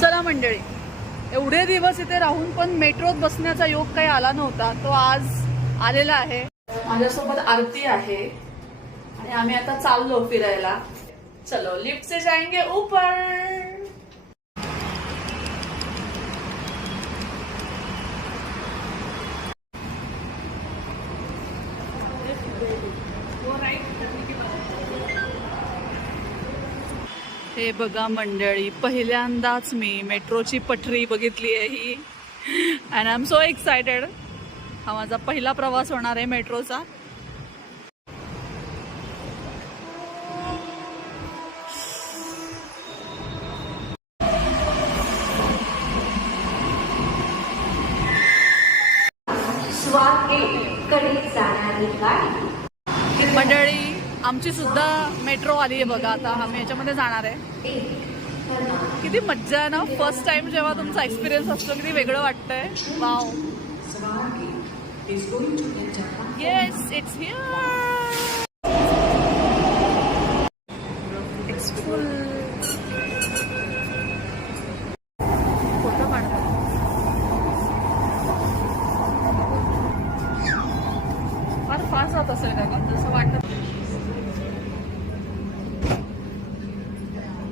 चला मंडळी एवढे दिवस इथे राहून पण मेट्रोत बसण्याचा योग काही आला नव्हता तो आज आलेला आहे. माझ्यासोबत आरती आहे आणि आम्ही आता चाललो फिरायला. चलो लिफ्ट से जाएंगे ऊपर हे बघा मंडळी पहिल्यांदाच मी मेट्रोची पटरी बघितली आहे ही. And I am so excited हा माझा पहिला प्रवास होणार आहे मेट्रोचा. मंडळी आमची सुद्धा मेट्रो आली आहे बघा आता. आम्ही याच्यामध्ये जाणार आहे. किती मज्जा आहे ना? फर्स्ट टाइम जेव्हा तुमचा एक्सपिरियन्स असतो किती वेगळं वाटतंय. Wow yes it's here it's full far fast जात असेल का? जसं वाटत.